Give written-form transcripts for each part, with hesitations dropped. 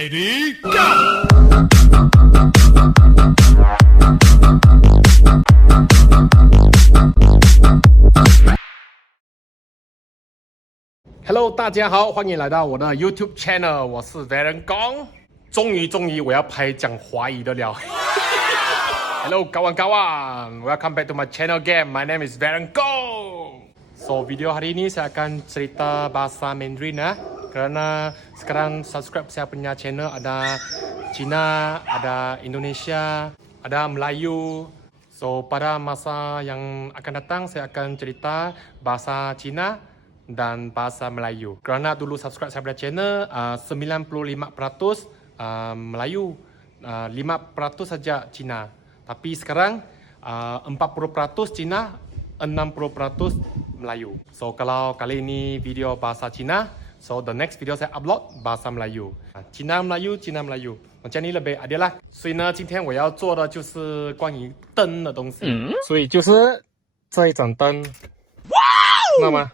Ready go！ Hello， 大家好，欢迎来到我的 YouTube channel， 我是 Varen Gong。终于，我要拍讲华语的了。Hello， kawan-kawan， welcome back to my channel again. My name is Varen Gong. So video hari ini saya akan cerita bahasa Mandarin ya. Kerana sekarang subscribe saya punya channel ada Cina, ada Indonesia, ada Melayu. So pada masa yang akan datang saya akan cerita bahasa Cina dan bahasa Melayu. Kerana dulu subscribe saya pada channel 95% Melayu, 5% saja Cina. Tapi sekarang 40% Cina, 60% Melayu. So kalau kali ini video bahasa Cina, so the next video saya upload bahasa Melayu. Cina Melayu, Cina Melayu. 我讲你了呗，阿爹啦。所以呢，今天我要做的就是关于灯的东西。所以就是这一盏灯，知道吗？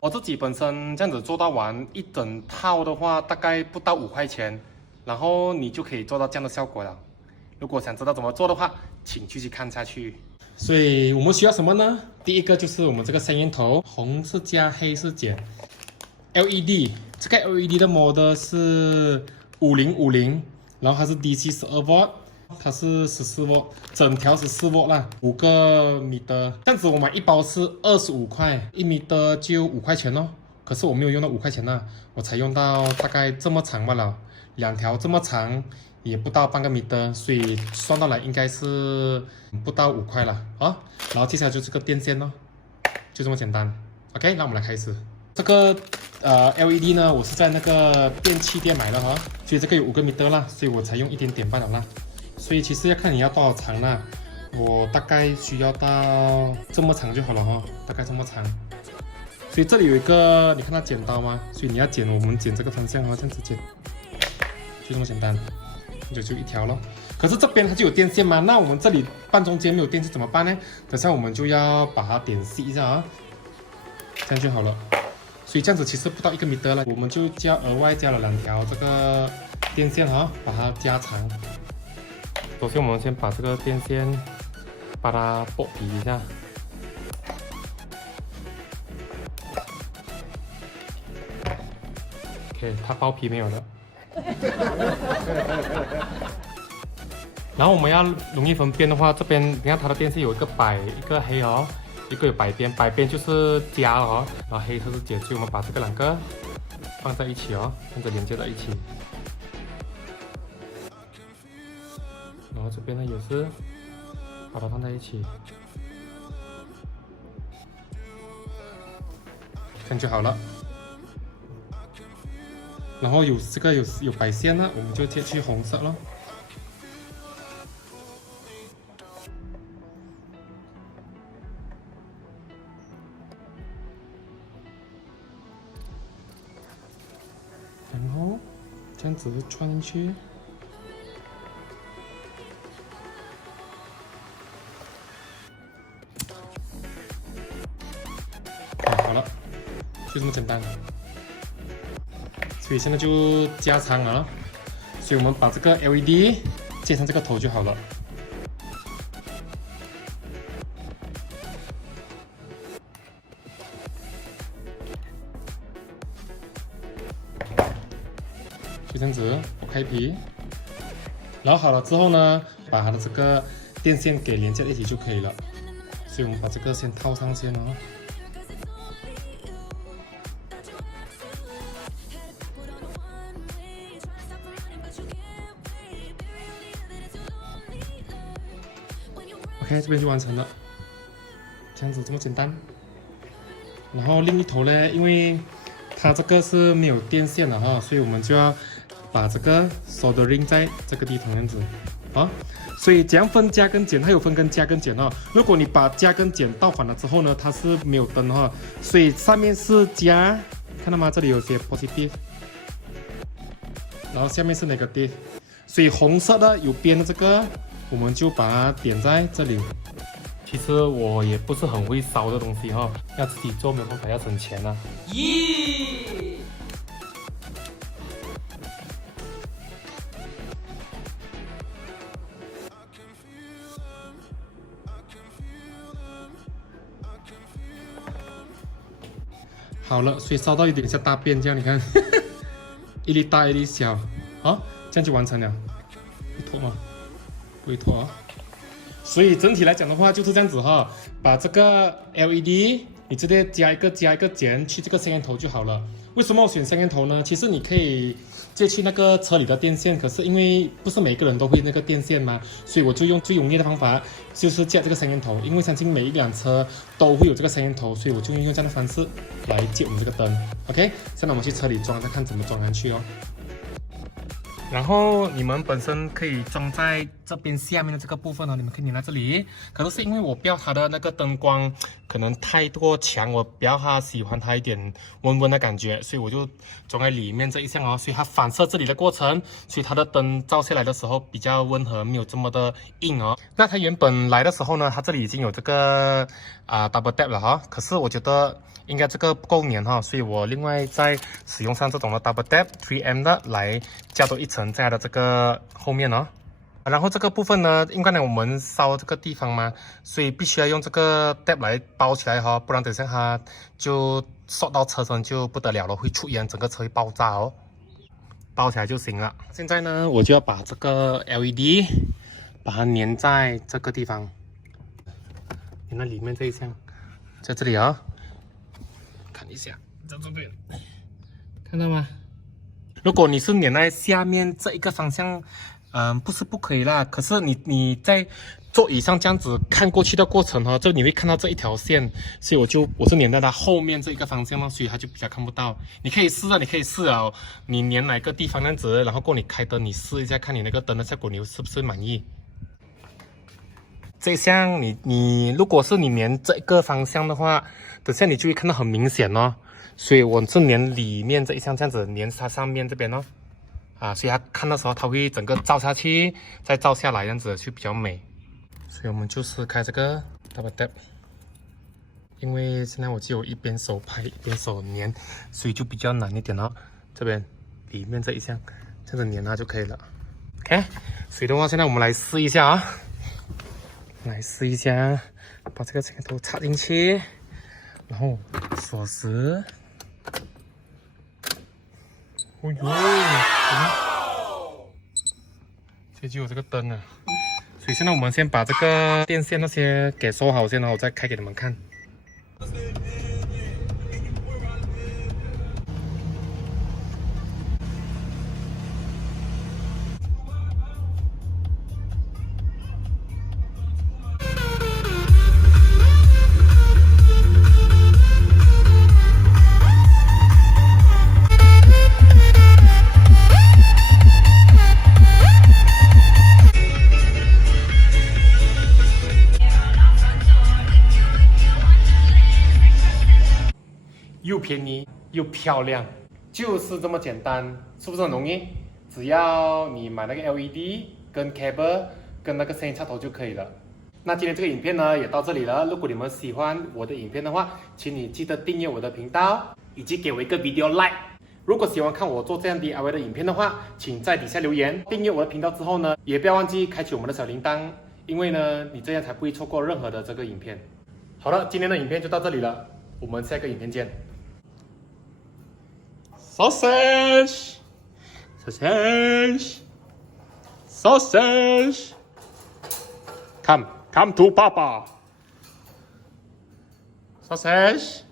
我自己本身这样子做到完一整套的话，大概不到5块钱，然后你就可以做到这样的效果了。如果想知道怎么做的话，请继续看下去。所以我们需要什么呢？第一个就是我们这个香烟头，红是加，黑是减。LED， 这个 LED 的 model 是5050，然后它是 DC 12V， 它是14V， 整条14V 啦，5个米的。这样子我买一包是25块，1米的就5块钱哦。可是我没有用到5块钱啦，我才用到大概这么长罢了，2条这么长。也不到半个米的，所以算到来应该是不到5块了啊。然后接下来就这个电线咯，就这么简单。OK， 那我们来开始。这个LED 呢，我是在那个电器店买的哈，所以这个有5个米的啦，所以我才用一点点罢了啦。所以其实要看你要多少长啦，我大概需要到这么长就好了哈，大概这么长。所以这里有一个，你看到剪刀吗？所以你要剪，我们剪这个方向哦，这样子剪，就这么简单。就一条咯，可是这边它就有电线嘛，那我们这里半中间没有电线怎么办呢？等下我们就要把它点细一下啊，这样就好了。所以这样子其实不到1个米的了，我们就额外加了2条这个电线哈，把它加长。首先我们先把这个电线把它剥皮一下。OK， 它剥皮没有了。然后我们要容易分辨的话，这边你看它的电线有一个白一个黑哦，一个有白边，白边就是加哦，然后黑色是减，所以我们把这个2个放在一起哦，这样子连接在一起。然后这边呢也是把它放在一起，这样就好了。然后这个有白线了，我们就接去红色咯。然后这样子穿进去。好了，就这么简单。所以现在就加长了，所以我们把这个 LED 接上这个头就好了。就这样子，我开皮，然后好了之后呢，把它的这个电线给连接一起就可以了。所以我们把这个先套上先哦。OK， 这边就完成了，这样子这么简单。然后另一头呢，因为它这个是没有电线的哈，所以我们就要把这个 soldering 在这个地方这样子啊。所以怎样分加跟减？它有分跟加跟减哈。如果你把加跟减倒反了之后呢，它是没有灯哈。所以上面是加，看到吗？这里有些 positive， 然后下面是 negative。所以红色的有边的这个。我们就把它点在这里。其实我也不是很会烧的东西哈，要自己做没有办法，要省钱啊。好了，所以烧到有点像大便这样，你看，一粒大一粒小，好，这样就完成了。会脱吗？不会脱啊。所以整体来讲的话就是这样子哈，把这个 LED 你直接加一个键去这个香烟头就好了。为什么我选香烟头呢？其实你可以接去那个车里的电线，可是因为不是每个人都会那个电线嘛，所以我就用最容易的方法，就是接这个香烟头。因为相信每一辆车都会有这个香烟头，所以我就用这样的方式来接我们这个灯。OK， 现在我们去车里装，再看怎么装上去哦。然后你们本身可以装在这边下面的这个部分哦，你们可以粘在这里。可是因为我不要它的那个灯光可能太过强，我不要它喜欢它一点温温的感觉，所以我就装在里面这一项哦。所以它反射这里的过程，所以它的灯照下来的时候比较温和，没有这么的硬哦。那它原本来的时候呢，它这里已经有这个double tap 了哈，可是我觉得应该这个不够粘哈，所以我另外再使用上这种的 double tap 3M 的来加多一层在它的这个后面哦。然后这个部分呢，因为呢我们烧这个地方嘛，所以必须要用这个 tap 来包起来哈，不然等下它就烧到车身就不得了了，会出烟，整个车会爆炸哦。包起来就行了。现在呢，我就要把这个 LED 把它粘在这个地方，粘在里面这一项，在这里啊、看一下，在这边，看到吗？如果你是粘在下面这一个方向，不是不可以啦，可是你在座椅上这样子看过去的过程哈，就你会看到这一条线，所以我是粘在它后面这一个方向嘛，所以它就比较看不到。你可以试啊，你粘哪个地方那样子，然后过你开灯，你试一下，看你那个灯的效果，你是不是满意？这一项你如果是你粘这个方向的话，等下你就会看到很明显哦。所以我是粘里面这一项这样子，粘它上面这边哦。所以它看的时候，它会整个照下去，再照下来，这样子就比较美。所以我们就是开这个 double tap， 因为现在我只有一边手拍一边手粘，所以就比较难一点哦。这边里面这一项这样子粘它就可以了。OK， 所以的话，现在我们来试一下啊，来试一下，把这个插头插进去，然后锁匙。哦哟，这就有这个灯啊。所以现在我们先把这个电线那些给收好先，然后我再开给你们看。又便宜又漂亮，就是这么简单，是不是很容易？只要你买那个 LED 跟 cable 跟那个声音插头就可以了。那今天这个影片呢也到这里了。如果你们喜欢我的影片的话，请你记得订阅我的频道，以及给我一个 video like。如果喜欢看我做这样 DIY 的影片的话，请在底下留言。订阅我的频道之后呢，也不要忘记开启我们的小铃铛，因为呢你这样才不会错过任何的这个影片。好了，今天的影片就到这里了，我们下个影片见。Sausage! Sausage! Sausage! Come to Papa! Sausage!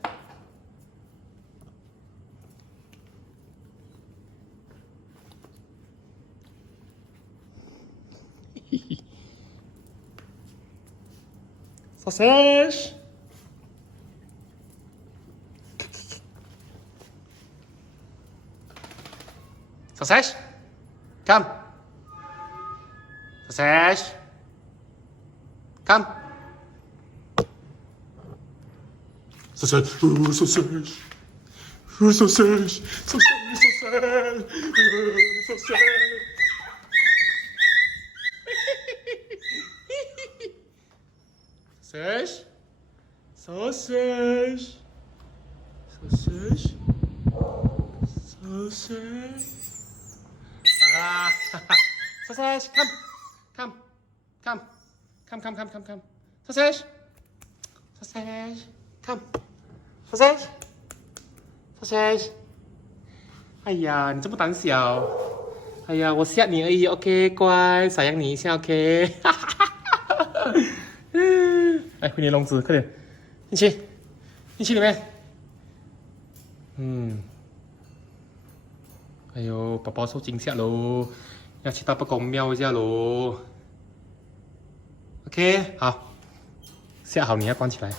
Sausage! Sausage, come. Sausage, come. Sausage, sausage, sausage, sausage, sausage. Sausage, sausage, sausage, sausage. Sausage, come. Sausage, sausage, come. Sausage, Success。哎呀，你这么胆小。哎呀，我吓你而已，OK， 乖，撒养你一下，OK。哎，回你笼子，快点，进去，进去里面。哎呦，宝宝受惊吓喽，要去大伯公庙一下喽。OK， 好，下好你要关起来。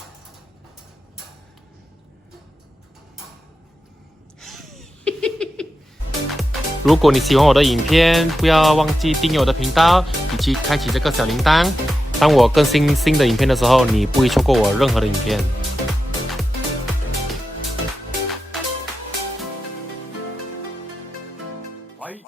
如果你喜欢我的影片，不要忘记订阅我的频道，以及开启这个小铃铛。当我更新新的影片的时候，你不会错过我任何的影片。喂。